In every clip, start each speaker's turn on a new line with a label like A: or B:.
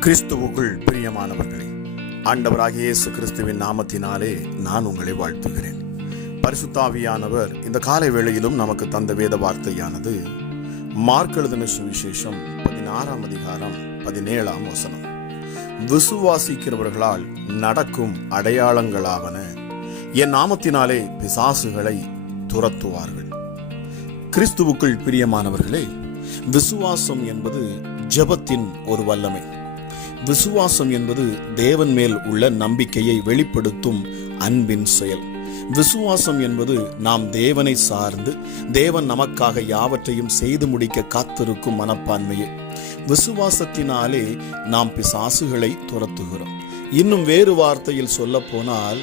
A: கிறிஸ்துவுக்குள் பிரியமானவர்களே ஆண்டவராகிய இயேசு கிறிஸ்துவின் நாமத்தினாலே நான் உங்களை வாழ்த்துகிறேன். பரிசுத்தாவியானவர் இந்த காலை வேளையிலும் நமக்கு தந்த வேத வார்த்தையானது மார்க்கெழுதின சுவிசேஷம் பதினாறாம் அதிகாரம் பதினேழாம் வசனம். விசுவாசிக்கிறவர்களால் நடக்கும் அடையாளங்களாவன. என் நாமத்தினாலே பிசாசுகளை துரத்துவார்கள். கிறிஸ்துவுக்குள் பிரியமானவர்களே விசுவாசம் என்பது ஜெபத்தின் ஒரு வல்லமை. விசுவாசம் என்பது தேவன் மேல் உள்ள நம்பிக்கையை வெளிப்படுத்தும் அன்பின் செயல். விசுவாசம் என்பது நாம் தேவனை சார்ந்து தேவன் நமக்காக யாவற்றையும் செய்து முடிக்க காத்திருக்கும் மனப்பான்மையே. விசுவாசத்தினாலே நாம் பிசாசுகளை துரத்துகிறோம். இன்னும் வேறு வார்த்தையில் சொல்ல போனால்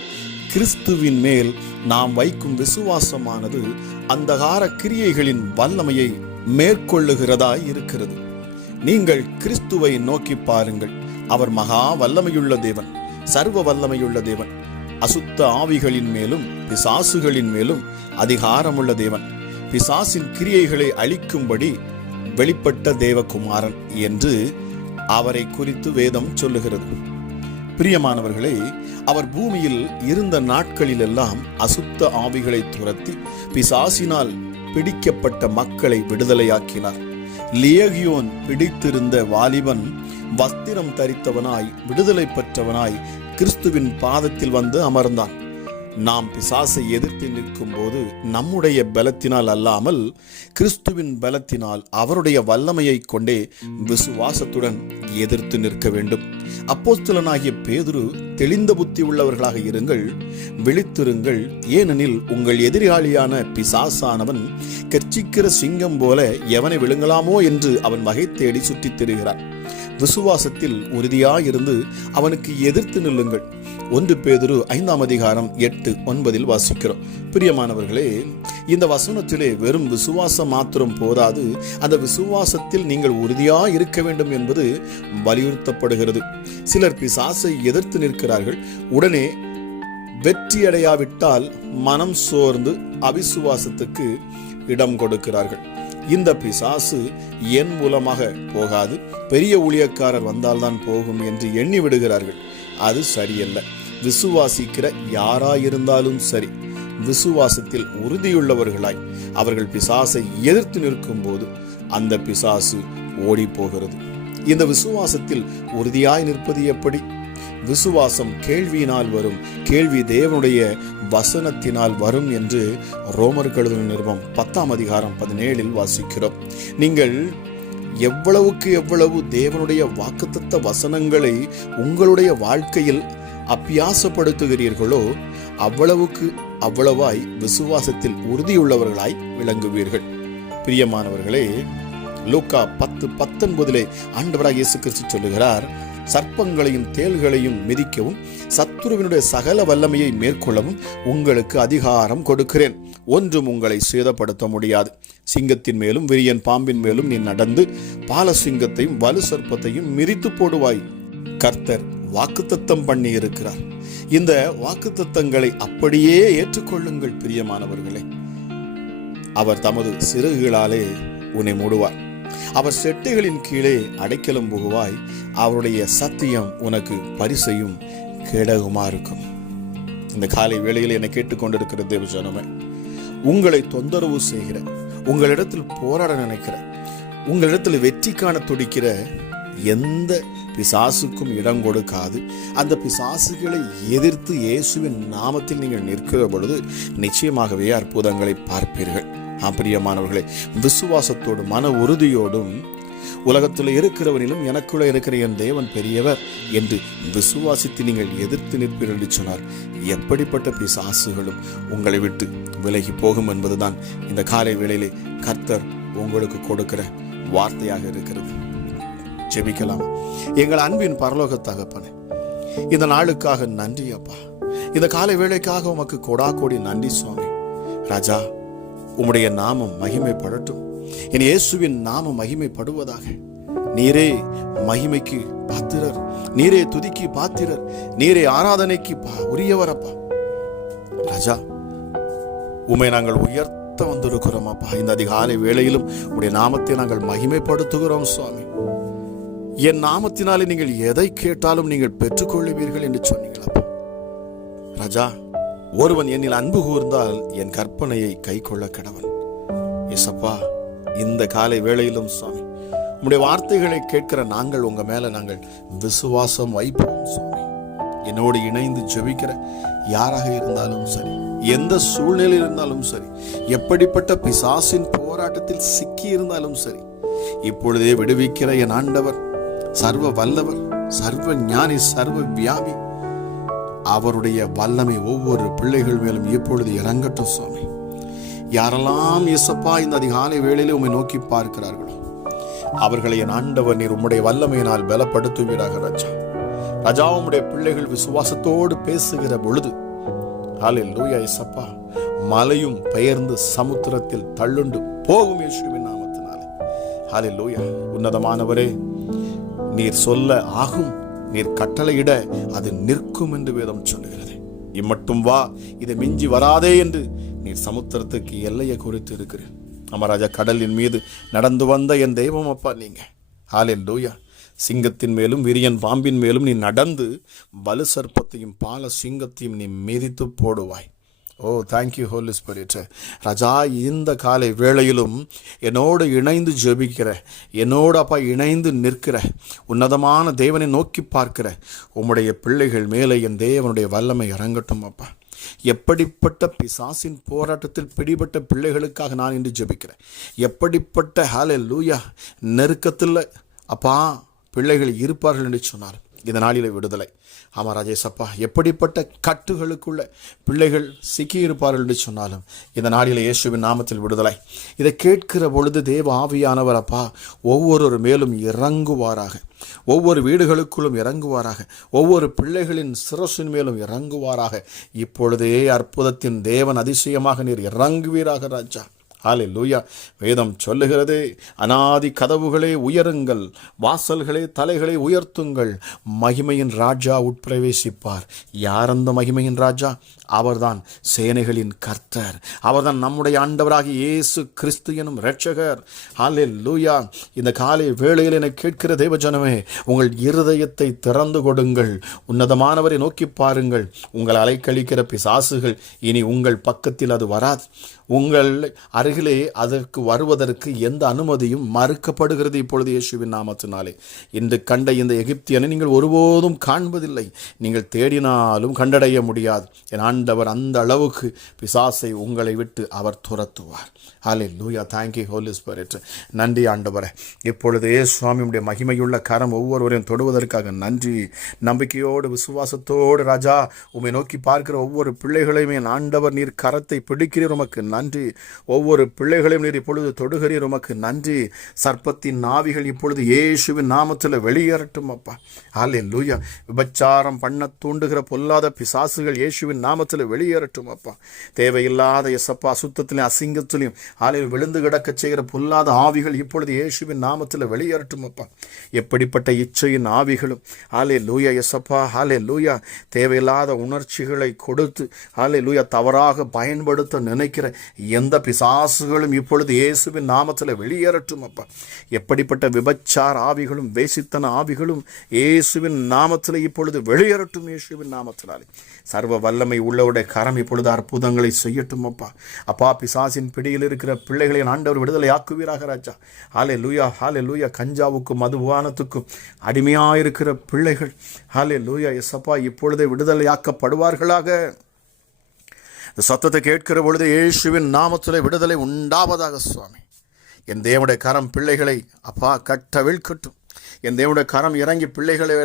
A: கிறிஸ்துவின் மேல் நாம் வைக்கும் விசுவாசமானது அந்தகார கிரியைகளின் வல்லமையை மேற்கொள்ளுகிறதாய் இருக்கிறது. நீங்கள் கிறிஸ்துவை நோக்கி பாருங்கள். அவர் மகா வல்லமையுள்ள தேவன் சர்வ வல்லமையுள்ள தேவன் அசுத்த ஆவிகளின் மேலும் பிசாசுகளின் மேலும் அதிகாரமுள்ள தேவன். பிசாசின் கிரியைகளை அழிக்கும்படி வெளிப்பட்ட தேவகுமாரன் என்று அவரை குறித்து வேதம் சொல்லுகிறது. பிரியமானவர்களே அவர் பூமியில் இருந்த நாட்களிலெல்லாம் அசுத்த ஆவிகளை துரத்தி பிசாசினால் பிடிக்கப்பட்ட மக்களை விடுதலையாக்கினார். லியகியோன் பிடித்திருந்த வாலிபன் வஸ்திரம் தரித்தவனாய் விடுதலை பெற்றவனாய் கிறிஸ்துவின் பாதத்தில் வந்து அமர்ந்தான். நாம் பிசாசை எதிர்த்து நிற்கும் போது நம்முடைய பலத்தினால் அல்லாமல் கிறிஸ்துவின் பலத்தினால் அவருடைய வல்லமையை கொண்டே விசுவாசத்துடன் எதிர்த்து நிற்க வேண்டும். அப்போஸ்தலனாகிய பேதுரு தெளிந்த புத்தி உள்ளவர்களாக இருங்கள் விழித்திருங்கள். ஏனெனில் உங்கள் எதிராளியான பிசாசானவன் கர்ச்சிக்கிற சிங்கம் போல எவனை விழுங்கலாமோ என்று அவன் வகை தேடி சுற்றித் திரிகிறான். விசுவாசத்தில் உறுதியாயிருந்து அவனுக்கு எதிர்த்து நில்லுங்கள். ஒன்று பேதுரு ஐந்தாம் அதிகாரம் எட்டு ஒன்பதில் வாசிக்கிறோம். பிரியமானவர்களே இந்த வசனத்திலே வெறும் விசுவாசம் மாத்திரம் போதாது. அந்த விசுவாசத்தில் நீங்கள் உறுதியாக இருக்க வேண்டும் என்பது வலியுறுத்தப்படுகிறது. சிலர் பிசாசை எதிர்த்து நிற்கிறார்கள். உடனே வெற்றியடையாவிட்டால் மனம் சோர்ந்து அவிசுவாசத்துக்கு இடம் கொடுக்கிறார்கள். இந்த பிசாசு என் மூலமாக போகாது. பெரிய ஊழியக்காரர் வந்தால்தான் போகும் என்று எண்ணி விடுகிறார்கள். அது சரியல்ல. விசுவாசிக்கிற யாராயிருந்தாலும் சரி விசுவாசத்தில் உறுதியுள்ளவர்களாய் அவர்கள் பிசாசை எதிர்த்து நிற்கும் போது அந்த பிசாசு ஓடி போகிறது இந்த விசுவாசத்தில் உறுதியாய் நிற்பது எப்படி? விசுவாசம் கேள்வியினால் வரும் கேள்வி தேவனுடைய வசனத்தினால் வரும் என்று ரோமர் கழுதின நிறுவம் பத்தாம் அதிகாரம் பதினேழில் வாசிக்கிறோம். நீங்கள் எவ்வளவுக்கு எவ்வளவு தேவனுடைய வாக்குத்தத்த வசனங்களை உங்களுடைய வாழ்க்கையில் அப்பியாசப்படுத்துகிறீர்களோ அவ்வளவுக்கு அவ்வளவாய் விசுவாசத்தில் உறுதியுள்ளவர்களாய் விளங்குவீர்கள். பிரியமானவர்களே லூக்கா பத்து பத்தொன்பதிலே ஆண்டவராக இயேசு கிறிஸ்து சொல்லுகிறார் சர்ப்பங்களையும் தேள்களையும் மிதிக்கவும் சத்துருவினுடைய சகல வல்லமையை மேற்கொள்ளவும் உங்களுக்கு அதிகாரம் கொடுக்கிறேன். ஒன்றும் உங்களை சேதப்படுத்த முடியாது. சிங்கத்தின் மேலும் விரியன் பாம்பின் மேலும் நீ நடந்து பால சிங்கத்தையும் வலு சர்ப்பத்தையும் மிதித்து போடுவாய். கர்த்தர் வாக்குத்தத்தம் பண்ணி இருக்கிறார் இந்த வாக்குத்தத்தங்களை அப்படியே ஏற்றுக்கொள்ளுங்கள் பிரியமானவர்களே. அவர் தமது சிறகுகளாலே உன்னை மூடுவார். அவர் செட்டைகளின் கீழே அடைக்கலம் புகுவாய். அவருடைய சத்தியம் உனக்கு பரிசையும் கேடகமாக இருக்கும் இந்த காலை வேளையில் என்னை கேட்டுக்கொண்டிருக்கிற தேவஜனமே உங்களை தொந்தரவு செய்கிற உங்களிடத்தில் போராட நினைக்கிற உங்களிடத்தில் வெற்றி காண துடிக்கிற எந்த பிசாசுக்கும் இடம் கொடுக்காது. அந்த பிசாசுகளை எதிர்த்து இயேசுவின் நாமத்தில் நீங்கள் நிற்கிற பொழுது நிச்சயமாகவே அற்புதங்களை பார்ப்பீர்கள். ஆப்பிரியமானவர்களே விசுவாசத்தோடும் மன உறுதியோடும் உலகத்தில் இருக்கிறவனிலும் எனக்குள்ள இருக்கிற என் தேவன் பெரியவர் என்று விசுவாசித்து நீங்கள் எதிர்த்து நிற்பீர்கள் என்று சொன்னார். எப்படிப்பட்ட பிசாசுகளும் உங்களை விட்டு விலகி போகும் என்பதுதான் இந்த காலை வேளையிலே கர்த்தர் உங்களுக்கு கொடுக்கிற வார்த்தையாக இருக்கிறது. ஜெபிக்கலாம். எங்கள் அன்பின் பரலோக இந்த நாளுக்காக நன்றி அப்பா. இந்த காலை வேளைக்காக உமக்கு கொடா கோடி நன்றி சுவாமி. ராஜா உம்முடைய நாமம் மகிமைப்படட்டும். என் இயேசுவின் நாம மகிமைப்படுவதாக. நீரே மகிமைக்கு பாத்திரர். நீரே துதிக்கு பாத்திரர். நீரே ஆராதனைக்கு பா- ராஜா உமை நாங்கள் உயர்த்த வந்திருக்கிறோம் அப்பா. இந்த அதிகாலை வேளையிலும் உடைய நாமத்தை நாங்கள் மகிமைப்படுத்துகிறோம் சுவாமி. என் நாமத்தினாலே நீங்கள் எதை கேட்டாலும் நீங்கள் பெற்றுக்கொள்ளுவீர்கள் என்று சொன்னீங்களப்பா ராஜா ஒருவன் என்னில் அன்பு கூர்ந்தால் என் கற்பனையை கை கொள்ள கடவன். எசப்பா இந்த காலை வேளையிலும் சுவாமி உம்முடைய வார்த்தைகளை கேட்கிற நாங்கள் உங்க மேல நாங்கள் விசுவாசம் வைப்போம் சுவாமி. என்னோடு இணைந்து ஜெபிக்கிற யாராக இருந்தாலும் சரி எந்த சூழ்நிலையில் இருந்தாலும் சரி எப்படிப்பட்ட பிசாசின் போராட்டத்தில் சிக்கி இருந்தாலும் சரி இப்பொழுதே விடுவிக்கிற என் ஆண்டவர் சர்வ வல்லவர் சர்வ ஞானி சர்வ வியாபி அவருடைய வல்லமை ஒவ்வொரு பிள்ளைகள் மேலும் இப்பொழுது இறங்கட்டும் சுவாமி. யாரெல்லாம் இயேசப்பா இந்த அதிகாலை வேளையிலே உம்மை நோக்கி பார்க்கிறார்களோ அவர்களை என் ஆண்டவர் நீர் உம்முடைய வல்லமையினால் பலப்படுத்துவீராக ராஜா. ராஜா உம்முடைய பிள்ளைகள் விசுவாசத்தோடு பேசுகிற பொழுது ஹாலில் லூயா இசப்பா மலையும் பெயர்ந்து சமுத்திரத்தில் தள்ளுண்டு போகும் இயேசுவின் நாமத்தினாலே. ஹாலில் லூயா உன்னதமானவரே நீர் சொல்ல ஆகும் நீர் கட்டளையிட அது நிற்கும் என்று வேதம் சொல்லுகிறது. இம்மட்டும் வா இதை மிஞ்சி வராதே என்று நீர் சமுத்திரத்துக்கு எல்லையை குறித்து இருக்கிறேன். அமராஜா கடலின் மீது நடந்து வந்த என் தெய்வம் அப்பா நீங்க. ஹாலில் லூயா சிங்கத்தின் மேலும் விரியன் பாம்பின் மேலும் நீ நடந்து வலு சர்ப்பத்தையும் பால சிங்கத்தையும் நீ மிதித்து போடுவாய். ஓ தேங்க்யூ ஹோலி ஸ்பிரிட் ரஜா இந்த காலை வேளையிலும் என்னோடு இணைந்து ஜெபிக்கிற என்னோட அப்பா இணைந்து நிற்கிற உன்னதமான தேவனை நோக்கி பார்க்கிற உம்முடைய பிள்ளைகள் மேலே என் தேவனுடைய வல்லமை இறங்கட்டும் அப்பா. எப்படிப்பட்ட பிசாசின் போராட்டத்தில் பிடிபட்ட பிள்ளைகளுக்காக நான் இன்று ஜெபிக்கிறேன். எப்படிப்பட்ட ஹாலே லூயா நெருக்கத்தில் அப்பா பிள்ளைகள் இருப்பார்கள் என்று சொன்னார். இந்த நாளில் விடுதலை. ஆமாம் ராஜேசப்பா எப்படிப்பட்ட கட்டுகளுக்குள்ள பிள்ளைகள் சிக்கி இருப்பார்கள் என்று சொன்னாலும் இந்த நாளில் இயேசுவின் நாமத்தில் விடுதலை. இதை கேட்கிற பொழுது தேவ ஆவியானவர் அப்பா ஒவ்வொரு மேலும் இறங்குவாராக. ஒவ்வொரு வீடுகளுக்குள்ளும் இறங்குவாராக. ஒவ்வொரு பிள்ளைகளின் சிரசின் மேலும் இறங்குவாராக. இப்பொழுதே அற்புதத்தின் தேவன் அதிசயமாக நீர் இறங்குவீராக ராஜா. ஹாலே லூயா வேதம் சொல்லுகிறது அனாதி கதவுகளே உயருங்கள் வாசல்களே தலைகளை உயர்த்துங்கள். மகிமையின் ராஜா உட்பிரவேசிப்பார். யார் அந்த மகிமையின் ராஜா? அவர்தான் சேனைகளின் கர்த்தர். அவர்தான் நம்முடைய ஆண்டவராகி இயேசு கிறிஸ்து எனும் இரட்சகர். ஹாலே லூயா இந்த காலை வேளையில் என கேட்கிற தேவஜனமே உங்கள் இருதயத்தை திறந்து கொடுங்கள். உன்னதமானவரை நோக்கி பாருங்கள். உங்கள் அலைக்கழிக்கிற பிசாசுகள் இனி உங்கள் பக்கத்தில் அது வராது. உங்கள் அருகிலே அதற்கு வருவதற்கு எந்த அனுமதியும் மறுக்கப்படுகிறது இப்பொழுது இயேசுவின் நாமத்தினாலே. இன்று கண்ட இந்த எகிப்தியனை நீங்கள் ஒருபோதும் காண்பதில்லை. நீங்கள் தேடினாலும் கண்டடைய முடியாது. என் ஆண்டவர் அந்த அளவுக்கு பிசாசை உங்களை விட்டு அவர் துரத்துவார். ஹலே லூயா தேங்க்யூ ஹோலி ஸ்பிரிட் நன்றி ஆண்டவரே. இப்பொழுது ஏ சுவாமியுடைய மகிமையுள்ள கரம் ஒவ்வொருவரையும் தொடுவதற்காக நன்றி. நம்பிக்கையோடு விசுவாசத்தோடு ராஜா உம்மை நோக்கி பார்க்கிற ஒவ்வொரு பிள்ளைகளையுமே என் ஆண்டவர் நீர் கரத்தை பிடிக்கிறீர் உமக்கு நன்றி. ஒவ்வொரு பிள்ளைகளையும் நீர் இப்பொழுது தொடுகிறீர். உமக்கு நன்றி. சர்ப்பத்தின் நாவிகள் இப்பொழுது இயேசுவின் நாமத்தில் வெளியேறட்டும் அப்பா. ஹாலே லூயா விபச்சாரம் பண்ண தூண்டுகிற பொல்லாத பிசாசுகள் இயேசுவின் நாமத்தில் வெளியேறட்டும் அப்பா. தேவையில்லாத எசப்பா சுத்தத்திலையும் அசிங்கத்திலையும் ஆலையில் விழுந்து கிடக்க செய்கிற பொல்லாத ஆவிகள் இப்பொழுது இயேசுவின் நாமத்தில் வெளியேறட்டும் அப்பா. எப்படிப்பட்ட இச்சையின் ஆவிகளும் ஆலே லூயா எசப்பா ஆலே லூயா தேவையில்லாத உணர்ச்சிகளை கொடுத்து ஆலே லூயா தவறாக பயன்படுத்த நினைக்கிற எந்த பிசாசுகளும் இப்பொழுது இயேசுவின் நாமத்தில் வெளியேறட்டும் அப்பா. எப்படிப்பட்ட விபச்சார ஆவிகளும் வேசித்தன ஆவிகளும் இயேசுவின் நாமத்தில் இப்பொழுது வெளியேறட்டும் இயேசுவின் நாமத்தினாலே. சர்வ வல்லமை உள்ளவருடைய கரம் இப்பொழுது அற்புதங்களை செய்யட்டும் அப்பா. அப்பா பிசாசின் பிடியில் இருக்கிற பிள்ளைகளை ஆண்டவர் விடுதலை ஆக்குவீராக ராஜா. ஹாலே லூயா ஹாலே லூயா கஞ்சாவுக்கும் மதுபானத்துக்கும் அடிமையாக இருக்கிற பிள்ளைகள் ஹாலே லூயா எஸ்அப்பா இப்பொழுதே விடுதலையாக்கப்படுவார்களாக. இந்த சத்தத்தை கேட்கிற பொழுது இயேசுவின் நாமத்தில் விடுதலை உண்டாவதாக சுவாமி. என் தேவனுடைய கரம் பிள்ளைகளை அப்பா கட்ட விழ்கட்டும் என் தேவனுடைய கரம் இறங்கி பிள்ளைகளை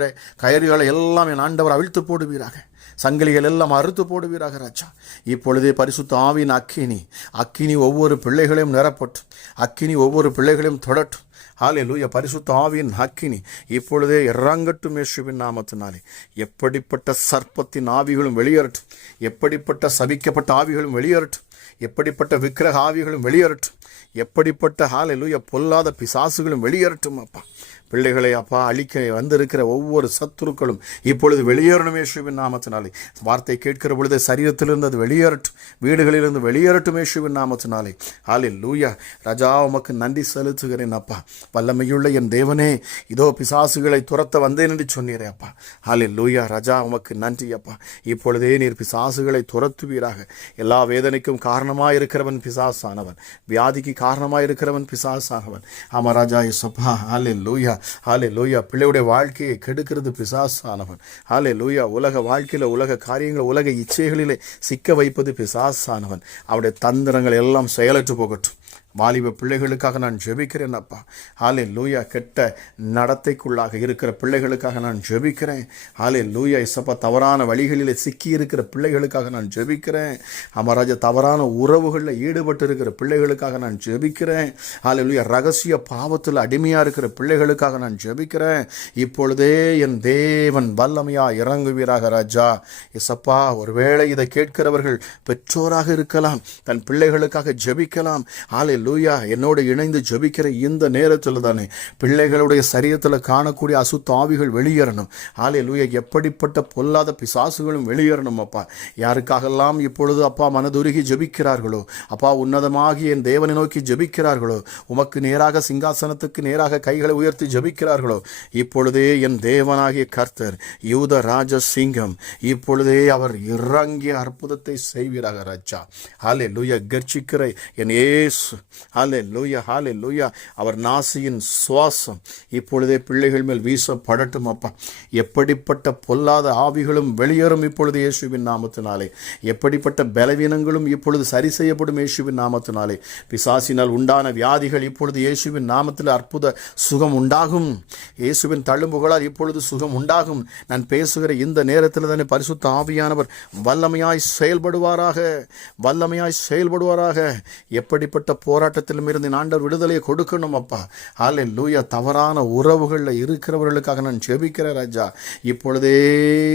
A: கயிறுகளை எல்லாம் என் ஆண்டவர் அவிழ்த்து போடுவீராக. சங்கிலிகள் எல்லாம் அறுத்து போடுவீராக ராஜா. இப்பொழுதே பரிசுத்த ஆவின் அக்கினி. அக்கினி ஒவ்வொரு பிள்ளைகளையும் நிரப்பட்டும். அக்கினி ஒவ்வொரு பிள்ளைகளையும் தொடட்டும். ஹாலே லூயா பரிசுத்த ஆவியின் அக்கினி இப்பொழுதே இறங்கட்டும் இயேசுவின் நாமத்தினாலே. எப்படிப்பட்ட சர்ப்பத்தின் ஆவிகளும் வெளியேறட்டும். எப்படிப்பட்ட சபிக்கப்பட்ட ஆவிகளும் வெளியேறட்டும். எப்படிப்பட்ட விக்கிரக ஆவிகளும் வெளியேறட்டும். எப்படிப்பட்ட ஹாலே லூயா பொல்லாத பிசாசுகளும் வெளியேறட்டும் அப்பா. பிள்ளைகளை அப்பா அழிக்க வந்திருக்கிற ஒவ்வொரு சத்துருக்களும் இப்பொழுது வெளியேறணும் இயேசுவின் நாமத்தினாலே. வார்த்தை கேட்கிற பொழுது சரீரத்திலிருந்து அது வெளியேறட்டும். வீடுகளிலிருந்து வெளியேறட்டும் இயேசுவின் நாமத்தினாலே. ஆலில் லூயா ரஜா உமக்கு நன்றி செலுத்துகிறேன் அப்பா. வல்லமையுள்ள என் தேவனே இதோ பிசாசுகளை துரத்த வந்தேன் என்று சொன்னீரே அப்பா. ஆலில் லூயா ராஜா உமக்கு நன்றி அப்பா. இப்பொழுதே நீர் பிசாசுகளை துரத்துவீராக. எல்லா வேதனைக்கும் காரணமாக இருக்கிறவன் பிசாசானவன். வியாதிக்கு காரணமாக இருக்கிறவன் பிசாசானவன். ஆமா ராஜா இசப்பா ஹாலே லூயா ஹாலே லூயா பிள்ளையுடைய வாழ்க்கையை கெடுக்கிறது பிசாசானவன். ஹாலே லூயா உலக வாழ்க்கையில் உலக காரியங்கள் உலக இச்சைகளிலே சிக்க வைப்பது பிசாசானவன். அவருடைய தந்திரங்கள் எல்லாம் செயலற்று போகட்டும். வாலிப பிள்ளைகளுக்காக நான் ஜெபிக்கிறேன் அப்பா. ஹாலே லூயா கெட்ட நடத்தைக்குள்ளாக இருக்கிற பிள்ளைகளுக்காக நான் ஜெபிக்கிறேன். ஆலே லூயா இசப்பா தவறான வழிகளில் சிக்கி இருக்கிற பிள்ளைகளுக்காக நான் ஜெபிக்கிறேன். அமராஜா தவறான உறவுகளில் ஈடுபட்டு இருக்கிற பிள்ளைகளுக்காக நான் ஜெபிக்கிறேன். ஆலே லூயா ரகசிய பாவத்தில் அடிமையாக இருக்கிற பிள்ளைகளுக்காக நான் ஜெபிக்கிறேன். இப்பொழுதே என் தேவன் வல்லமையா இறங்குவீராக ராஜா. இசப்பா ஒருவேளை இதை கேட்கிறவர்கள் பெற்றோராக இருக்கலாம் தன் பிள்ளைகளுக்காக ஜெபிக்கலாம். ஆலே லூயா என்னோடு இணைந்து ஜெபிக்கிற இந்த நேரத்தில் தானே பிள்ளைகளுடைய சரீரத்தில் காணக்கூடிய அசுத்த ஆவிகள் வெளியேறணும். ஆலே லூயா எப்படிப்பட்ட பொல்லாத பிசாசுகளும் வெளியேறணும் அப்பா. யாருக்காகலாம் இப்பொழுது அப்பா மனதுருகி ஜெபிக்கிறார்களோ? அப்பா உன்னதமாகி என் தேவனை நோக்கி ஜெபிக்கிறார்களோ? உமக்கு நேராக சிங்காசனத்துக்கு நேராக கைகளை உயர்த்தி ஜெபிக்கிறார்களோ? இப்பொழுதே என் தேவனாகிய கர்த்தர் யூத ராஜ சிங்கம் இப்பொழுதே அவர் இறங்கிய அற்புதத்தை செய்வீராக ராஜா. ஹாலே லூயா கர்ச்சிக்கிற என் ஏசு ஹாலே லூயா ஹாலே லூயா அவர் நாசியின் சுவாசம். இப்பொழுதே பிள்ளைகள் மேல் வீசப்படட்டும் அப்பா. எப்படிப்பட்ட பொல்லாத ஆவிகளும் வெளியேறும் இப்பொழுது இயேசுவின் நாமத்தினாலே. எப்படிப்பட்ட பலவீனங்களும் இப்பொழுது சரி செய்யப்படும் இயேசுவின் நாமத்தினாலே. பிசாசினால் உண்டான வியாதிகள் இப்பொழுது இயேசுவின் நாமத்தில் அற்புத சுகம் உண்டாகும். இயேசுவின் தழும்புகளால் இப்பொழுது சுகம் உண்டாகும். நான் பேசுகிற இந்த நேரத்தில் தானே பரிசுத்த ஆவியானவர் வல்லமையாய் செயல்படுவாராக. வல்லமையாய் செயல்படுவாராக. எப்படிப்பட்ட போராட்டத்திலும் இருந்து ஆண்டவர் விடுதலையை கொடுக்கணும் அப்பா. ஆலை லூயா தவறான உறவுகளில் இருக்கிறவர்களுக்காக நான் ஜெபிக்கிறேன் ராஜா. இப்பொழுதே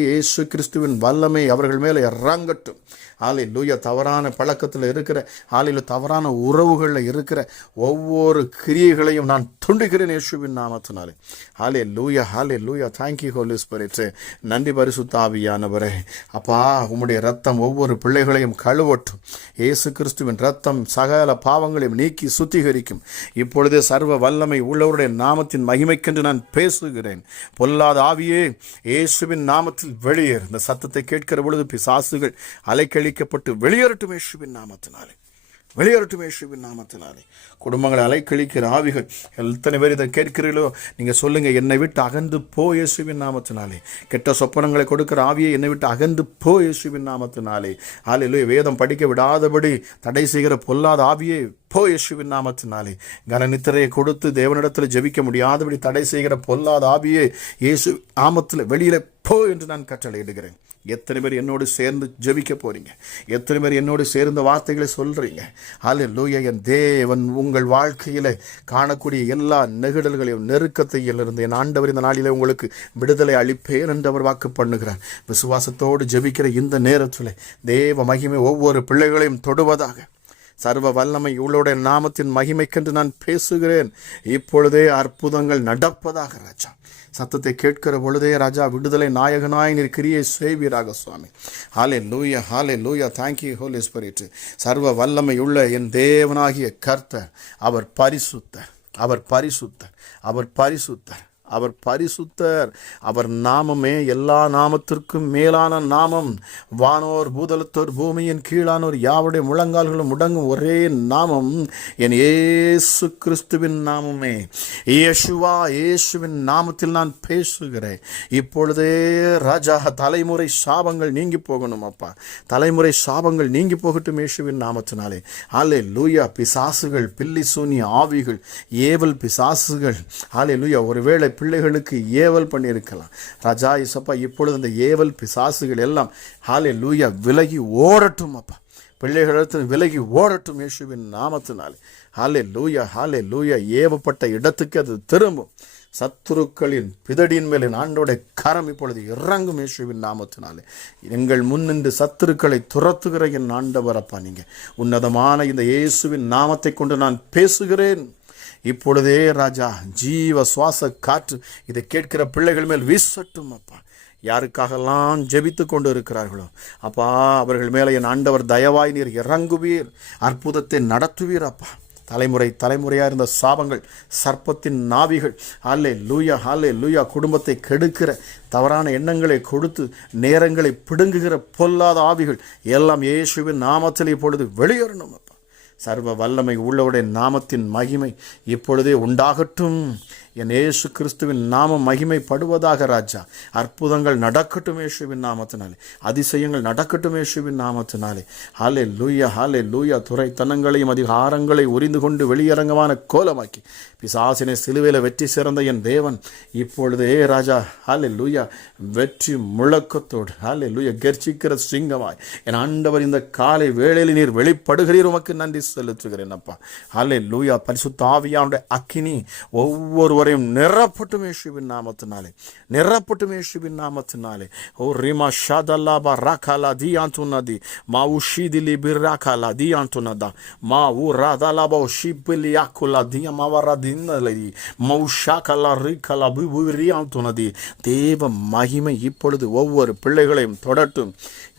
A: இயேசு கிறிஸ்துவின் வல்லமை அவர்கள் மேலே இறங்கட்டும். ஆலை லூயா தவறான பழக்கத்தில் இருக்கிற ஆலையில் தவறான உறவுகளில் இருக்கிற ஒவ்வொரு கிரியைகளையும் நான் துண்டுகிறேன் இயேசுவின் நாமத்தினாலே. ஹாலே லூயா ஹாலே லூயா தேங்க்யூ ஹோலி ஸ்பிரிட் நன்றி பரிசுத்தாவியானவரே அப்பா உம்முடைய ரத்தம் ஒவ்வொரு பிள்ளைகளையும் கழுவட்டும். இயேசு கிறிஸ்துவின் ரத்தம் சகல பாவங்களையும் நீக்கி சுத்திகரிக்கும். இப்பொழுதே சர்வ வல்லமை உள்ளவருடைய நாமத்தின் மகிமைக்கென்று நான் பேசுகிறேன். பொல்லாத ஆவியே இயேசுவின் நாமத்தில் வெளியேறு. இந்த சத்தத்தை கேட்கிற பொழுது பிசாசுகள் அலைக்கழிக்கப்பட்டு வெளியேறட்டும் இயேசுவின் நாமத்தினாலே. வெளியேறட்டும் இயேசுவின் நாமத்தினாலே. குடும்பங்களை அலைக்கழிக்கிற ஆவிகள் எத்தனை பேர் இதை கேட்கிறீர்களோ நீங்கள் சொல்லுங்கள் என்னை விட்டு அகந்து போ இயேசுவின் நாமத்தினாலே. கெட்ட சொப்பனங்களை கொடுக்கிற ஆவியை என்னை விட்டு அகந்து போ இயேசுவின் நாமத்தினாலே. ஆலையிலே வேதம் படிக்க விடாதபடி தடை செய்கிற பொல்லாத ஆவியை போ இயேசுவின் நாமத்தினாலே. கனநித்திரையை கொடுத்து தேவனிடத்தில் ஜெபிக்க முடியாதபடி தடை செய்கிற பொல்லாத ஆவியை இயேசு நாமத்தில் வெளியில் போ என்று நான் கட்டளையிடுகிறேன். எத்தனை பேர் என்னோடு சேர்ந்து ஜெபிக்க போகிறீங்க எத்தனை பேர் என்னோடு சேர்ந்த வார்த்தைகளை சொல்கிறீங்க அல்ல லூயா என் தேவன் உங்கள் வாழ்க்கையில் காணக்கூடிய எல்லா நெகிடல்களையும் நெருக்கத்தையிலிருந்து என் ஆண்டவர் இந்த நாளில் உங்களுக்கு விடுதலை அளிப்பேன் என்று அவர் வாக்கு பண்ணுகிறார். விசுவாசத்தோடு ஜெபிக்கிற இந்த நேரத்தில் தேவ மகிமை ஒவ்வொரு பிள்ளைகளையும் தொடுவதாக. சர்வ வல்லமை இவளுடைய நாமத்தின் மகிமைக்கென்று நான் பேசுகிறேன். இப்பொழுதே அற்புதங்கள் நடப்பதாக ராஜா. சத்தத்தை கேட்கிற பொழுதே ராஜா விடுதலை நாயகனாய் நீர் கிரியை செய்வீராக சுவாமி. ஹாலே லூயா ஹாலே லூயா தேங்க்யூ ஹோலி ஸ்பிரிட் சர்வ வல்லமை உள்ள என் தேவனாகிய கர்த்தர் அவர் பரிசுத்தர் அவர் பரிசுத்தர் அவர் பரிசுத்தர். அவர் பரிசுத்தர். அவர் நாமமே எல்லா நாமத்திற்கும் மேலான நாமம். வானோர் பூதலத்தோர் பூமியின் கீழானோர் யாவுடைய முழங்கால்களும் முடங்கும் ஒரே நாமம். என் ஏசு கிறிஸ்துவின் நாமமே. இயேசுவா இயேசுவின் நாமத்தில் நான் பேசுகிறேன். இப்பொழுதே ராஜா தலைமுறை சாபங்கள் நீங்கி போகணும் அப்பா. தலைமுறை சாபங்கள் நீங்கி போகட்டும் இயேசுவின் நாமத்தினாலே. ஆலே லூயா பிசாசுகள் பில்லி சூனி ஆவிகள் ஏவல் பிசாசுகள். ஆலே லூயா ஒருவேளை பிள்ளைகளுக்கு ஏவல் பண்ணியிருக்கலாம். ராஜா இசப்பா இப்பொழுது அந்த ஏவல் பிசாசுகள் எல்லாம் ஹாலே லூயா விலகி ஓடட்டும் அப்பா. பிள்ளைகளிடத்தில் விலகி ஓடட்டும் இயேசுவின் நாமத்தினாலே. ஹாலே லூயா ஹாலே லூயா ஏவப்பட்ட இடத்துக்கு அது திரும்பும். சத்துருக்களின் பிதடியின் மேலே ஆண்டோடைய கரம் இப்பொழுது இறங்கும் இயேசுவின் நாமத்தினாலே. எங்கள் முன்னின்று சத்துருக்களை துரத்துகிற என் ஆண்டவர் அப்பா நீங்கள் உன்னதமான இந்த இயேசுவின் நாமத்தை கொண்டு நான் பேசுகிறேன். இப்பொழுதே ராஜா ஜீவ சுவாச காற்று இதை கேட்கிற பிள்ளைகள் மேல் வீசட்டும் அப்பா. யாருக்காகலாம் ஜெபித்து கொண்டு இருக்கிறார்களோ அப்பா அவர்கள் மேலே என் ஆண்டவர் தயவாய் நீர் இறங்குவீர் அற்புதத்தை நடத்துவீர் அப்பா. தலைமுறை தலைமுறையாக இருந்த சாபங்கள் சர்ப்பத்தின் நாவிகள் ஹாலே லூயா ஹாலே லூயா குடும்பத்தை கெடுக்கிற தவறான எண்ணங்களை கொடுத்து நேரங்களை பிடுங்குகிற பொல்லாத ஆவிகள் எல்லாம் இயேசுவின் நாமத்தில் இப்பொழுது வெளியேறணும் அப்பா சர்வ வல்லமை உள்ளவருடைய நாமத்தின் மகிமை இப்பொழுதே உண்டாகட்டும். என் ஏசு கிறிஸ்துவின் நாமம் மகிமைப்படுவதாக ராஜா. அற்புதங்கள் நடக்கட்டும் ஏசுவின் நாமத்தினாலே. அதிசயங்கள் நடக்கட்டும் ஏசுவின் நாமத்தினாலே. ஹாலே லூயா ஹாலே லூயா துறைத்தனங்களையும் அதிகாரங்களை உரிந்து கொண்டு வெளியரங்கமான கோலமாக்கி. பிசாசினை சிலுவையில் வெற்றி சிறந்த என் தேவன். இப்பொழுதே ராஜா ஹாலே லூயா வெற்றி முழக்கத்தோடு ஹாலே லூயா கர்ச்சிக்கிற சிங்கமாய். என் ஆண்டவர் இந்த காலை வேளையில் நீர் வெளிப்படுகிறீர். உமக்கு நன்றி செலுத்துகிறேன் அப்பா. ஹாலே லூயா பரிசுத்த அக்கினி. அக்கினி ஒவ்வொருவரையும் நிரப்பட்டும் இயேசுவின் நாமத்தினாலே நிரப்பட்டும் இயேசுவின் நாமத்தினாலே. ஓ ரிமா ஷாதல்லாபா ராகாலா தியாந்துனதி மா உஷிதிலி பிராகாலா தியாந்துனதா மா ஊ ராதலாபா ஷிப்பிலி யாக்குலா திய மாவரா தின்னலதி மௌஷாகலா ரிகலா பிபுரியாந்துனதி தேவ மகிமை இப்பொழுது ஒவ்வொரு பிள்ளைகளையும் தொடட்டும்.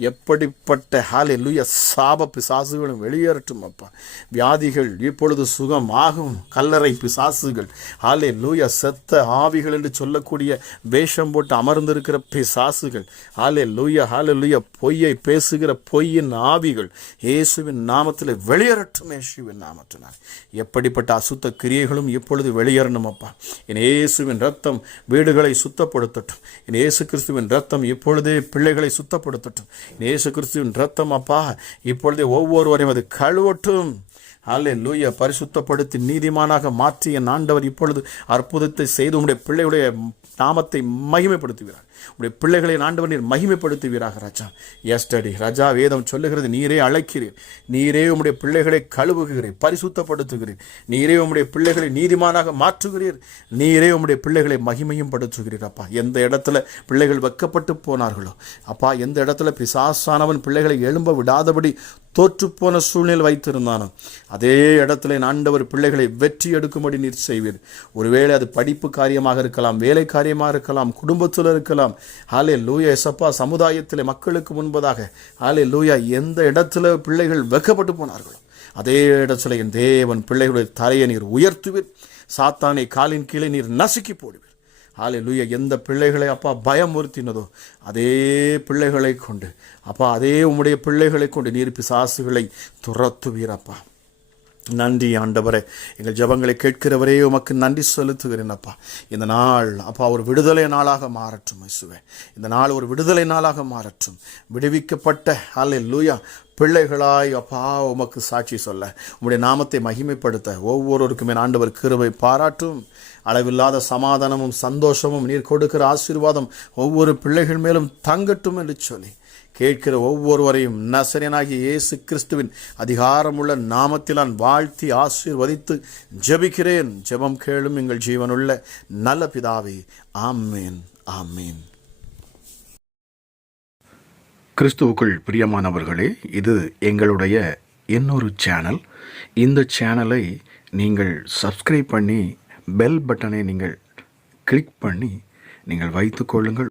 A: எப்படிப்பட்ட ஹாலே லூய சாப பிசாசுகளும் வெளியேறட்டும் அப்பா. வியாதிகள் இப்பொழுது சுகமாகும் கல்லறை பிசாசுகள் ஹாலே லூயா செத்த ஆவிகள் என்று சொல்லக்கூடிய வேஷம் போட்டு அமர்ந்திருக்கிற பிசாசுகள் ஹாலே லூயா ஹாலே லூயா பொய்யை பேசுகிற பொய்யின் ஆவிகள் இயேசுவின் நாமத்தில் வெளியேறட்டும் இயேசுவின் நாமத்தினால். எப்படிப்பட்ட அசுத்த கிரியைகளும் இப்பொழுது வெளியேறணும் அப்பா. என் இயேசுவின் ரத்தம் வீடுகளை சுத்தப்படுத்தட்டும். என் இயேசு கிறிஸ்துவின் ரத்தம் இப்பொழுதே பிள்ளைகளை சுத்தப்படுத்தட்டும். என் இயேசு கிறிஸ்துவின் ரத்தம் அப்பா இப்பொழுதே ஒவ்வொருவரையும் அது கழுவட்டும். அல்லே லூய பரிசுத்தப்படுத்தி நீதிமானாக மாற்றிய ஆண்டவர் இப்பொழுது அற்புதத்தை செய்து உடைய பிள்ளையுடைய நாமத்தை மகிமைப்படுத்துகிறார் உடைய பிள்ளைகளை ஆண்டவர் நீர் மகிமைப்படுத்துவீராக ராஜா. எஸ்டடி ராஜா வேதம் சொல்லுகிறது நீரே அழைக்கிறீர். நீரே உம்முடைய பிள்ளைகளை கழுவுகிறீர். பரிசுத்தப்படுத்துகிறீர். நீரே உம்முடைய பிள்ளைகளை நீதிமானாக மாற்றுகிறீர். நீரே உம்முடைய பிள்ளைகளை மகிமையும் படுத்துகிறீர் அப்பா. எந்த இடத்துல பிள்ளைகள் வெக்கப்பட்டு போனார்களோ அப்பா எந்த இடத்துல பிசாசானவன் பிள்ளைகளை எழும்ப விடாதபடி தோற்றுப்போன சூழ்நிலை வைத்திருந்தானோ அதே இடத்துல என் ஆண்டவர் பிள்ளைகளை வெற்றி எடுக்கும்படி நீர் செய்வீர். ஒருவேளை அது படிப்பு காரியமாக இருக்கலாம் வேலை காரியமாக இருக்கலாம் குடும்பத்தில் இருக்கலாம். ஹாலே லூயா எசப்பா சமுதாயத்தில் மக்களுக்கு முன்பதாக ஹாலே லூயா எந்த இடத்துல பிள்ளைகள் வெக்கப்பட்டு போனார்களோ அதே இடத்துல என் தேவன் பிள்ளைகளுடைய தலையை நீர் உயர்த்துவீர். சாத்தானை காலின் கீழே நீர் நசுக்கி போடுவீர். ஆலை லூய எந்த பிள்ளைகளை அப்பா பயமுறுத்தினதோ அதே பிள்ளைகளை கொண்டு அப்பா அதே உம்முடைய பிள்ளைகளை கொண்டு நீர் பிசாசுகளை துரத்துவீரப்பா நன்றி ஆண்டவரே. எங்கள் ஜெபங்களை கேட்கிறவரே உமக்கு நன்றி செலுத்துகிறேன் அப்பா. இந்த நாள் அப்பா ஒரு விடுதலை நாளாக மாறட்டும் இசுவே இந்த நாள் ஒரு விடுதலை நாளாக மாறட்டும். விடுவிக்கப்பட்ட அல்ல லூயா பிள்ளைகளாய் அப்பா உமக்கு சாட்சி சொல்ல. உங்களுடைய நாமத்தை மகிமைப்படுத்த ஒவ்வொருவருக்குமே ஆண்டவர் கிருவை பாராட்டும். அளவில்லாத சமாதானமும் சந்தோஷமும் நீர் கொடுக்கிற ஆசீர்வாதம் ஒவ்வொரு பிள்ளைகள் மேலும் தங்கட்டும் என்று சொல்லி கேட்கிற ஒவ்வொருவரையும் நசரியனாகிய இயேசு கிறிஸ்துவின் அதிகாரமுள்ள நாமத்தில் நான் வாழ்த்தி ஆசீர்வதித்து ஜெபிக்கிறேன். ஜெபம் கேளும் எங்கள் ஜீவனுள்ள நல்ல பிதாவே ஆமேன் ஆமேன்.
B: கிறிஸ்துவுக்குள் பிரியமானவர்களே இது எங்களுடைய இன்னொரு சேனல். இந்த சேனலை நீங்கள் சப்ஸ்கிரைப் பண்ணி பெல் பட்டனை நீங்கள் கிளிக் பண்ணி நீங்கள் வைத்துக்கொள்ளுங்கள்